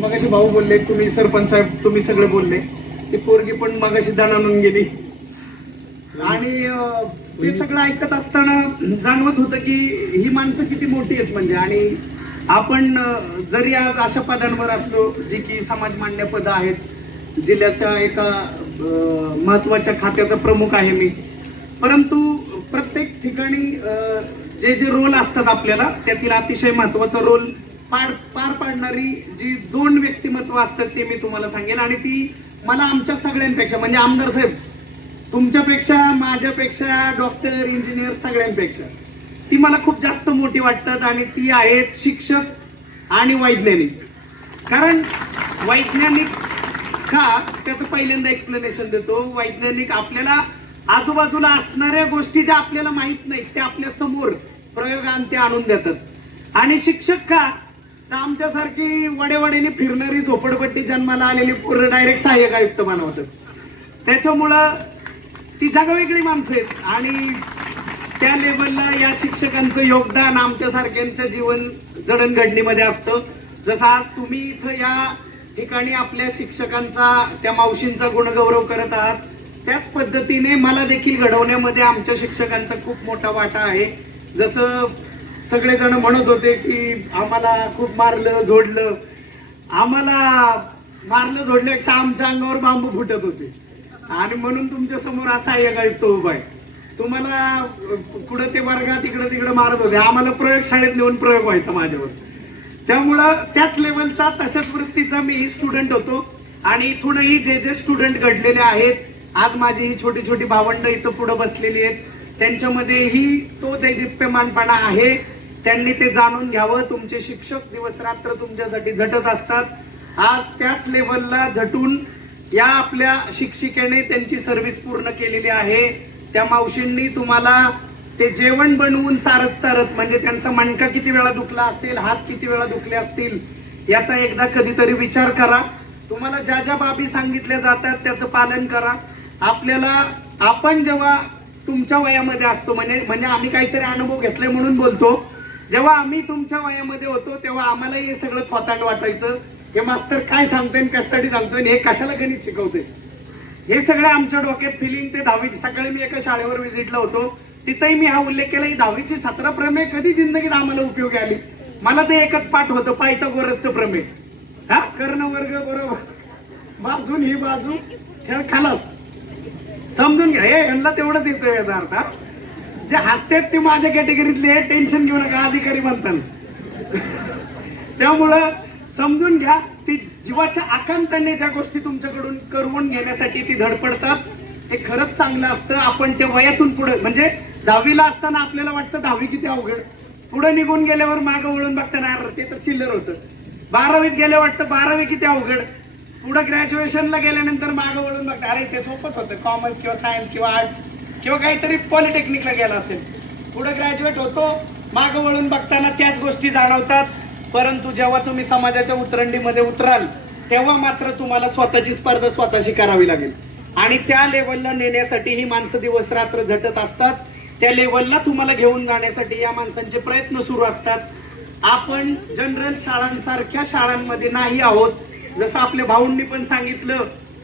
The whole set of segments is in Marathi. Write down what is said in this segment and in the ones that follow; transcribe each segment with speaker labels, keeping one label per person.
Speaker 1: मगाशी भाऊ बोलले तुम्ही सरपंच साहेब तुम्ही सगळे बोलले. ती पोरगी पण मगाशी दणानून गेली. आणि ते सगळं ऐकत असताना जाणवत होतं की ही माणसं किती मोठी आहेत म्हणजे. आणि आपण जरी आज अशा पदांवर असलो जी की समाज मान्य पद आहेत जिल्ह्याच्या एका महत्त्वाच्या खात्याचा प्रमुख आहे मी. परंतु प्रत्येक ठिकाणी जे जे रोल असतात आपल्याला त्यातील अतिशय महत्त्वाचा रोल पार पार पाडणारी जी दोन व्यक्तिमत्व असतात ते मी तुम्हाला सांगेन. आणि ती मला आमच्या सगळ्यांपेक्षा म्हणजे आमदार साहेब तुमच्यापेक्षा माझ्यापेक्षा डॉक्टर इंजिनियर सगळ्यांपेक्षा ती मला खूप जास्त मोठी वाटतात आणि ती आहेत शिक्षक आणि वैज्ञानिक. कारण वैज्ञानिक का? त्याचं पहिल्यांदा एक्सप्लेनेशन देतो. वैज्ञानिक आपल्याला आजूबाजूला असणाऱ्या गोष्टी ज्या आपल्याला माहीत नाहीत त्या आपल्यासमोर प्रयोगान ते आणून देतात. आणि शिक्षक का? तर आमच्यासारखी वडेवडेने फिरणारी झोपडपट्टी जन्माला आलेली पूर्ण डायरेक्ट सहाय्यक आयुक्त बनवतात. त्याच्यामुळं ती जगवेगळी माणसं आहेत. आणि त्या लेवलला या शिक्षकांचं योगदान आमच्यासारख्यांचं जीवन जडणघडणीमध्ये असतं. जसं आज तुम्ही इथं या ठिकाणी आपल्या शिक्षकांचा त्या मावशींचा गुणगौरव करत आहात. त्याच पद्धतीने मला देखील घडवण्यामध्ये आमच्या शिक्षकांचा खूप मोठा वाटा आहे. जसं सगळेजण म्हणत होते की आम्हाला खूप मारलं झोडलं आम्हाला मारलं झोडल्यापेक्षा आमच्या अंगावर बांबू फुटत होते. आणि म्हणून तुमच्यासमोर असा एक आयुक्त उभा आहे. तुम्हाला कुठं ते वर्गात इकडं तिकडं मारत होते. आम्हाला प्रयोगशाळेत नेऊन प्रयोग व्हायचा माझ्यावर. त्यामुळं त्याच लेवलचा तशाच वृत्तीचा मी स्टुडंट होतो. आणि इथूनही जे जे स्टुडंट घडलेले आहेत आज माझी ही छोटी छोटी भावंड इथं पुढं बसलेली आहेत. त्यांच्यामध्येही तो दैदिप्यमानपणा आहे. त्यांनी ते जाणून घ्यावं. तुमचे शिक्षक दिवस रात्र तुमच्यासाठी झटत असतात. आज त्याच लेवलला झटून या आपल्या शिक्षिकेने त्यांची सर्व्हिस पूर्ण केलेली आहे. त्या मावशींनी तुम्हाला ते जेवण बनवून चारत चारत म्हणजे त्यांचा मणका किती वेळा दुखला असेल हात किती वेळा दुखले असतील याचा एकदा कधीतरी विचार करा. तुम्हाला ज्या ज्या बाबी सांगितल्या जातात त्याचं पालन करा. आपल्याला आपण जेव्हा तुमच्या वयामध्ये असतो म्हणजे म्हणजे आम्ही काहीतरी अनुभव घेतले म्हणून बोलतो जेव्हा आम्ही तुमच्या वयामध्ये होतो तेव्हा आम्हालाही हे सगळं थोतांड वाटायचं. हे मास्तर काय सांगतोय आणि कशासाठी सांगतोय आणि हे कशाला गणित शिकवते हे सगळं आमच्या डोक्यात फिलिंग ते दहावीची. सकाळी मी एका शाळेवर व्हिजिटला होतो. तिथेही मी हा उल्लेख केला ही दहावीची सतरा प्रमेय कधी जिंदगीत आम्हाला उपयोगी आली? मला ते एकच पाठ होतं पायथागोरसचं प्रमेय. हा? कर्ण वर्ग बरोबर. बाजून ही बाजू. खेळ खालास. समजून घ्या हे यांना तेवढंच येतं याचा अर्थ हा. जे हसतात ते माझ्या कॅटेगरीतले आहे टेन्शन घेऊ नका अधिकारी म्हणतात. त्यामुळं समजून घ्या ती जीवाच्या आकांताने ज्या गोष्टी तुमच्याकडून करवून घेण्यासाठी ती धडपडतात ते खरंच चांगलं असतं. आपण ते वयातून पुढे म्हणजे दहावीला असताना आपल्याला वाटतं दहावी किती अवघड. पुढे निघून गेल्यावर मागं वळून बघताना अरे ते तर चिल्लर होतं. बारावीत गेलं वाटतं बारावी किती अवघड. पुढे ग्रॅज्युएशनला गेल्यानंतर मागं वळून बघता अरे ते सोपंच होतं. कॉमर्स किंवा सायन्स किंवा आर्ट्स किंवा काहीतरी पॉलिटेक्निकला गेला असेल. पुढे ग्रॅज्युएट होतो. मागं वळून बघताना त्याच गोष्टी जाणवतात. परंतु जेव्हा तुम्ही समाजाच्या उतरंडीमध्ये उतराल तेव्हा मात्र तुम्हाला स्वतःची स्पर्धा स्वतःशी करावी लागेल. आणि त्या लेवलला नेण्यासाठी ही माणसं दिवस रात्र झटत असतात. त्या लेवलला तुम्हाला घेऊन जाण्यासाठी या माणसांचे प्रयत्न सुरू असतात. आपण जनरल शाळांसारख्या शाळांमध्ये नाही आहोत. जसं आपल्या भाऊंनी पण सांगितलं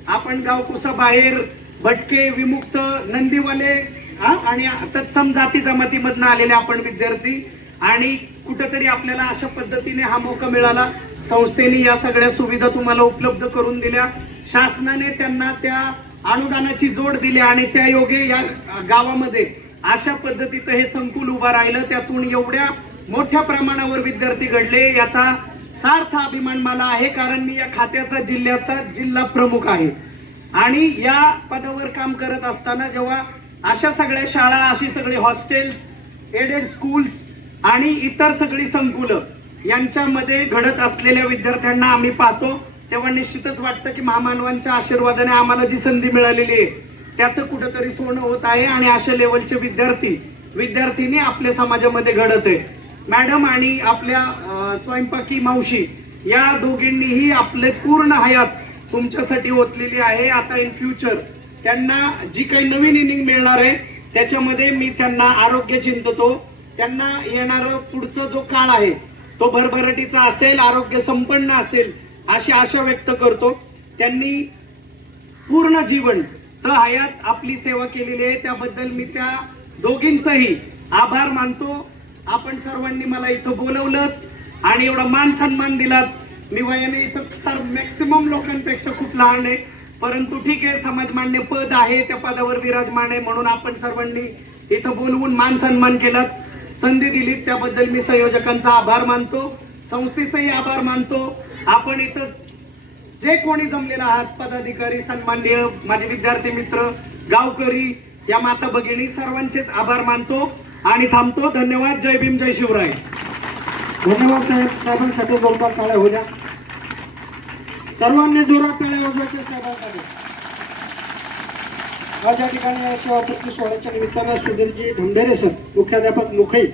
Speaker 1: आपण गावकुसा बाहेर भटके विमुक्त नंदीवाले हा? आणि तत्सम जाती जमातीमधनं आलेले आपण विद्यार्थी. आणि कुठंतरी आपल्याला अशा पद्धतीने हा मौका मिळाला. संस्थेने या सगळ्या सुविधा तुम्हाला उपलब्ध करून दिल्या. शासनाने त्यांना त्या अनुदानाची जोड दिली आणि त्या योगे या गावामध्ये अशा पद्धतीचं हे संकुल उभं राहिलं. त्यातून एवढ्या मोठ्या प्रमाणावर विद्यार्थी घडले. याचा सार्थ अभिमान मला आहे कारण मी या खात्याचा जिल्ह्याचा जिल्हा प्रमुख आहे. आणि या पदावर काम करत असताना जेव्हा अशा सगळ्या शाळा अशी सगळी हॉस्टेल्स एडेड स्कूल्स आणि इतर सगळी संकुलं यांच्यामध्ये घडत असलेल्या विद्यार्थ्यांना आम्ही पाहतो तेव्हा निश्चितच वाटतं की महामानवांच्या आशीर्वादाने आम्हाला जी संधी मिळालेली आहे त्याचं कुठंतरी सोनं होत आहे आणि अशा लेवलचे विद्यार्थी विद्यार्थिनी आपल्या समाजामध्ये घडत आहे. मॅडम आणि आपल्या स्वयंपाकी मावशी या दोघींनीही आपले पूर्ण हयात तुमच्यासाठी ओतलेली आहे आता इन फ्युचर त्यांना जी काही नवीन इनिंग मिळणार आहे त्याच्यामध्ये मी त्यांना आरोग्य चिंततो. त्यांना येणारं पुढचा जो काळ आहे तो भरभराटीचा असेल आरोग्य संपन्न असेल अशी आशा व्यक्त करतो. त्यांनी पूर्ण जीवन तर हयात आपली सेवा केलेली आहे. त्याबद्दल मी त्या दोघींचंही आभार मानतो. आपण सर्वांनी मला इथं बोलवलं आणि एवढा मान सन्मान दिलात. मी वयाने इथं सर मॅक्सिमम लोकांपेक्षा खूप लहान आहे. परंतु ठीक आहे समाज मान्य पद आहे त्या पदावर विराजमान आहे म्हणून आपण सर्वांनी इथं बोलवून मान सन्मान केलात. संधी दिली त्याबद्दल मी संयोजकांचा आभार मानतो. संस्थेचाही आभार मानतो. आपण इथं जे कोणी जमलेला आहात पदाधिकारी सन्माननीय माझे विद्यार्थी मित्र गावकरी या माता भगिनी सर्वांचेच आभार मानतो आणि थांबतो. धन्यवाद. जय भीम जय शिवराय.
Speaker 2: धन्यवाद साहेब. साहेब जोरदार टाळ्या काळ्या होत्या सर्वांनी जोरात टाळ्या वाजवायच्या साहेबांसाठी. आज या ठिकाणी या सेवापूर्ती सोहळ्याच्या निमित्तानं सुधीरजी धमढेरे सर मुख्याध्यापक मुखई